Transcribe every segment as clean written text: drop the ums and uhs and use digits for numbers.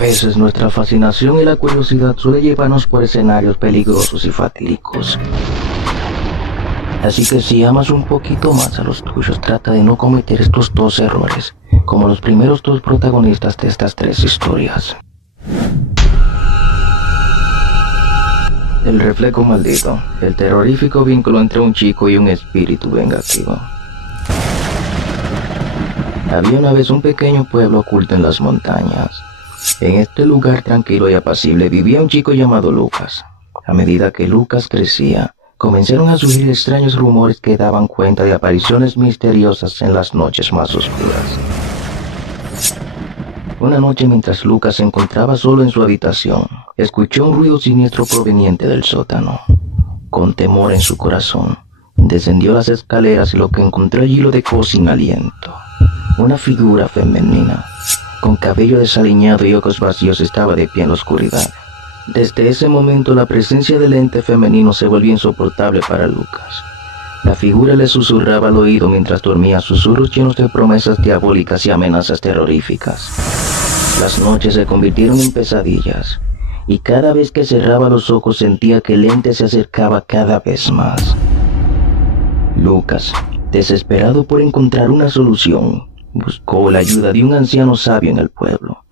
veces nuestra fascinación y la curiosidad suele llevarnos por escenarios peligrosos y fatídicos. Así que si amas un poquito más a los tuyos, trata de no cometer estos dos errores, como los primeros dos protagonistas de estas tres historias. El reflejo maldito, el terrorífico vínculo entre un chico y un espíritu vengativo. Había una vez un pequeño pueblo oculto en las montañas. En este lugar tranquilo y apacible vivía un chico llamado Lucas. A medida que Lucas crecía, comenzaron a surgir extraños rumores que daban cuenta de apariciones misteriosas en las noches más oscuras. Una noche, mientras Lucas se encontraba solo en su habitación, escuchó un ruido siniestro proveniente del sótano. Con temor en su corazón, descendió las escaleras y lo que encontró allí lo dejó sin aliento. Una figura femenina, con cabello desaliñado y ojos vacíos, estaba de pie en la oscuridad. Desde ese momento la presencia del ente femenino se volvió insoportable para Lucas. La figura le susurraba al oído mientras dormía, susurros llenos de promesas diabólicas y amenazas terroríficas. Las noches se convirtieron en pesadillas, y cada vez que cerraba los ojos sentía que el ente se acercaba cada vez más. Lucas, desesperado por encontrar una solución, buscó la ayuda de un anciano sabio en el pueblo.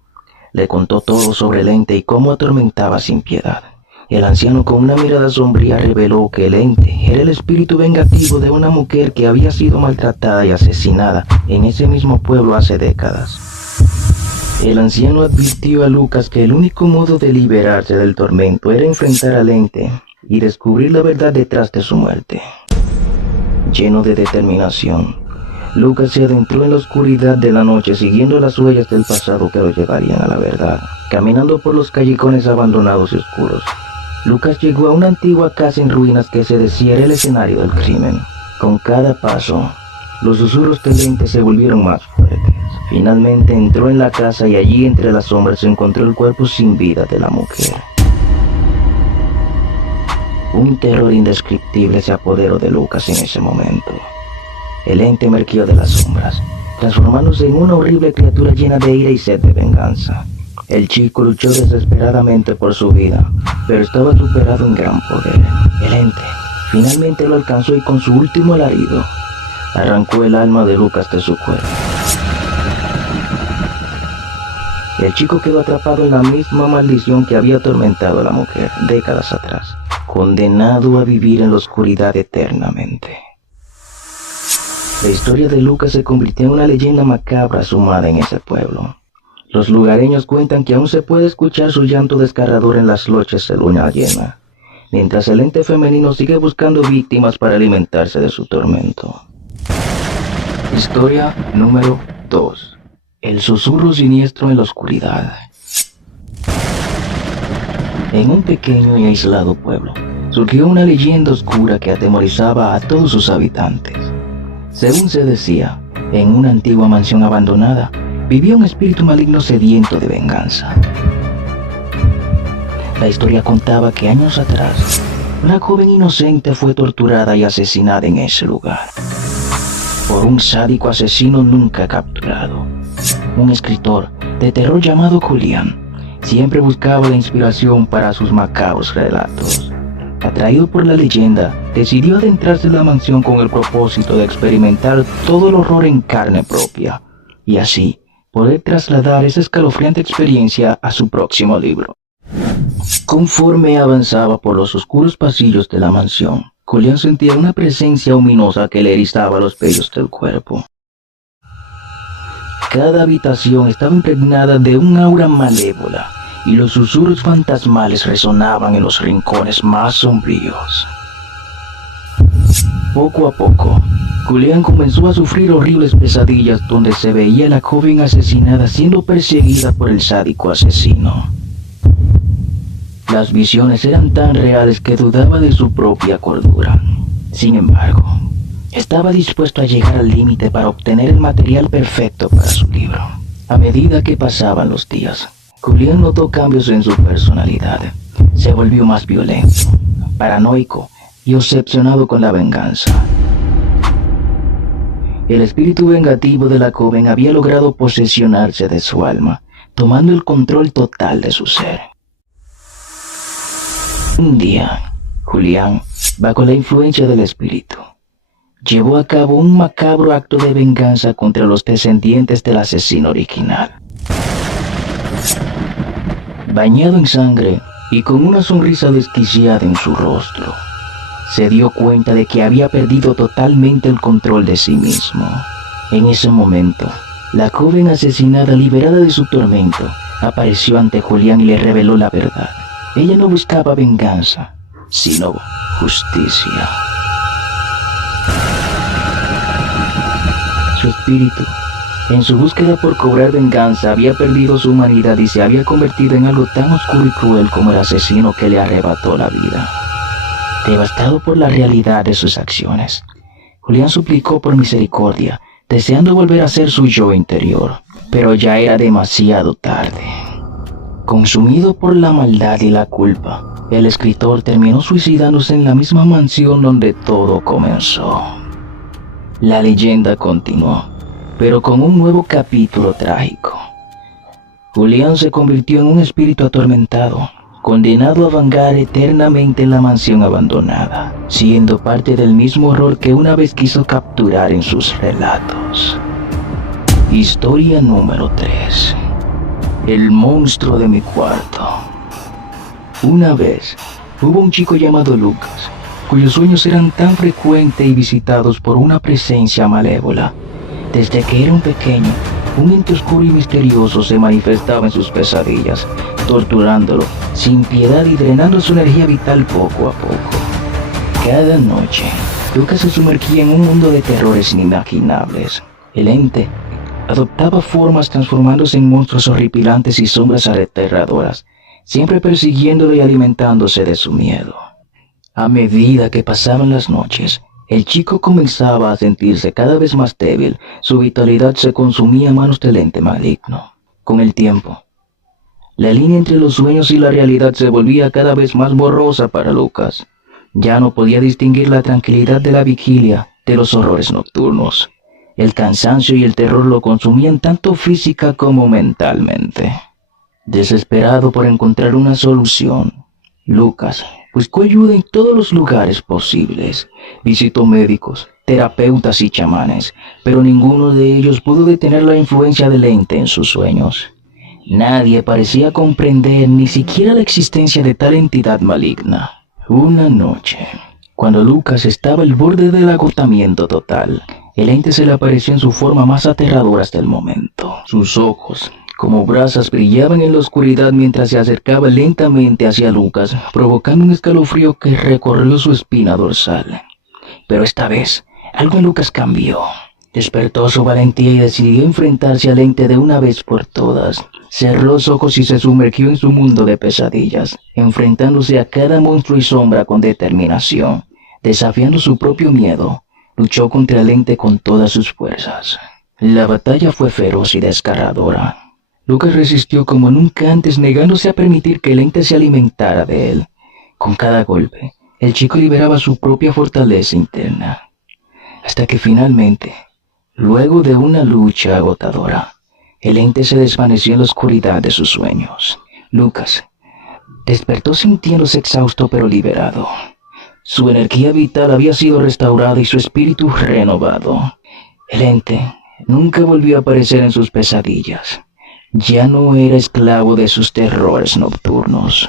Le contó todo sobre el ente y cómo atormentaba sin piedad. El anciano, con una mirada sombría, reveló que el ente era el espíritu vengativo de una mujer que había sido maltratada y asesinada en ese mismo pueblo hace décadas. El anciano advirtió a Lucas que el único modo de liberarse del tormento era enfrentar al ente y descubrir la verdad detrás de su muerte. Lleno de determinación, Lucas se adentró en la oscuridad de la noche siguiendo las huellas del pasado que lo llevarían a la verdad. Caminando por los callejones abandonados y oscuros, Lucas llegó a una antigua casa en ruinas que se decía era el escenario del crimen. Con cada paso, los susurros del ente se volvieron más fuertes. Finalmente entró en la casa y allí entre las sombras encontró el cuerpo sin vida de la mujer. Un terror indescriptible se apoderó de Lucas en ese momento. El ente emergió de las sombras, transformándose en una horrible criatura llena de ira y sed de venganza. El chico luchó desesperadamente por su vida, pero estaba superado en gran poder. El ente finalmente lo alcanzó y con su último alarido, arrancó el alma de Lucas de su cuerpo. El chico quedó atrapado en la misma maldición que había atormentado a la mujer décadas atrás, condenado a vivir en la oscuridad eternamente. La historia de Lucas se convirtió en una leyenda macabra sumada en ese pueblo. Los lugareños cuentan que aún se puede escuchar su llanto desgarrador en las noches de luna llena, mientras el ente femenino sigue buscando víctimas para alimentarse de su tormento. Historia número 2. El susurro siniestro en la oscuridad. En un pequeño y aislado pueblo, surgió una leyenda oscura que atemorizaba a todos sus habitantes. Según se decía, en una antigua mansión abandonada, vivía un espíritu maligno sediento de venganza. La historia contaba que años atrás, una joven inocente fue torturada y asesinada en ese lugar por un sádico asesino nunca capturado. Un escritor de terror llamado Julián siempre buscaba la inspiración para sus macabros relatos. Atraído por la leyenda, decidió adentrarse en la mansión con el propósito de experimentar todo el horror en carne propia, y así poder trasladar esa escalofriante experiencia a su próximo libro. Conforme avanzaba por los oscuros pasillos de la mansión, Julián sentía una presencia ominosa que le erizaba los vellos del cuerpo. Cada habitación estaba impregnada de un aura malévola, y los susurros fantasmales resonaban en los rincones más sombríos. Poco a poco, Julián comenzó a sufrir horribles pesadillas donde se veía a la joven asesinada siendo perseguida por el sádico asesino. Las visiones eran tan reales que dudaba de su propia cordura. Sin embargo, estaba dispuesto a llegar al límite para obtener el material perfecto para su libro. A medida que pasaban los días, Julián notó cambios en su personalidad. Se volvió más violento, paranoico y obsesionado con la venganza. El espíritu vengativo de la joven había logrado posesionarse de su alma, tomando el control total de su ser. Un día, Julián, bajo la influencia del espíritu, llevó a cabo un macabro acto de venganza contra los descendientes del asesino original. Bañado en sangre y con una sonrisa desquiciada en su rostro, se dio cuenta de que había perdido totalmente el control de sí mismo. En ese momento, la joven asesinada, liberada de su tormento, apareció ante Julián y le reveló la verdad. Ella no buscaba venganza, sino justicia. Su espíritu, en su búsqueda por cobrar venganza, había perdido su humanidad y se había convertido en algo tan oscuro y cruel como el asesino que le arrebató la vida. Devastado por la realidad de sus acciones, Julián suplicó por misericordia, deseando volver a ser su yo interior, pero ya era demasiado tarde. Consumido por la maldad y la culpa, el escritor terminó suicidándose en la misma mansión donde todo comenzó. La leyenda continuó, pero con un nuevo capítulo trágico. Julián se convirtió en un espíritu atormentado, condenado a vagar eternamente en la mansión abandonada, siendo parte del mismo horror que una vez quiso capturar en sus relatos. Historia número 3. El monstruo de mi cuarto. Una vez, hubo un chico llamado Lucas, cuyos sueños eran tan frecuentes y visitados por una presencia malévola. Desde que era un pequeño, un ente oscuro y misterioso se manifestaba en sus pesadillas, torturándolo sin piedad y drenando su energía vital poco a poco. Cada noche, Lucas se sumergía en un mundo de terrores inimaginables. El ente adoptaba formas transformándose en monstruos horripilantes y sombras aterradoras, siempre persiguiéndolo y alimentándose de su miedo. A medida que pasaban las noches, el chico comenzaba a sentirse cada vez más débil, su vitalidad se consumía a manos del ente maligno. Con el tiempo, la línea entre los sueños y la realidad se volvía cada vez más borrosa para Lucas. Ya no podía distinguir la tranquilidad de la vigilia de los horrores nocturnos. El cansancio y el terror lo consumían tanto física como mentalmente. Desesperado por encontrar una solución, Lucas buscó ayuda en todos los lugares posibles. Visitó médicos, terapeutas y chamanes, pero ninguno de ellos pudo detener la influencia del ente en sus sueños. Nadie parecía comprender ni siquiera la existencia de tal entidad maligna. Una noche, cuando Lucas estaba al borde del agotamiento total, el ente se le apareció en su forma más aterradora hasta el momento. Sus ojos, como brasas, brillaban en la oscuridad mientras se acercaba lentamente hacia Lucas, provocando un escalofrío que recorrió su espina dorsal. Pero esta vez, algo en Lucas cambió. Despertó su valentía y decidió enfrentarse al ente de una vez por todas. Cerró los ojos y se sumergió en su mundo de pesadillas, enfrentándose a cada monstruo y sombra con determinación. Desafiando su propio miedo, luchó contra el ente con todas sus fuerzas. La batalla fue feroz y desgarradora. Lucas resistió como nunca antes, negándose a permitir que el ente se alimentara de él. Con cada golpe, el chico liberaba su propia fortaleza interna, hasta que finalmente, luego de una lucha agotadora, el ente se desvaneció en la oscuridad de sus sueños. Lucas despertó sintiéndose exhausto pero liberado. Su energía vital había sido restaurada y su espíritu renovado. El ente nunca volvió a aparecer en sus pesadillas. Ya no era esclavo de sus terrores nocturnos.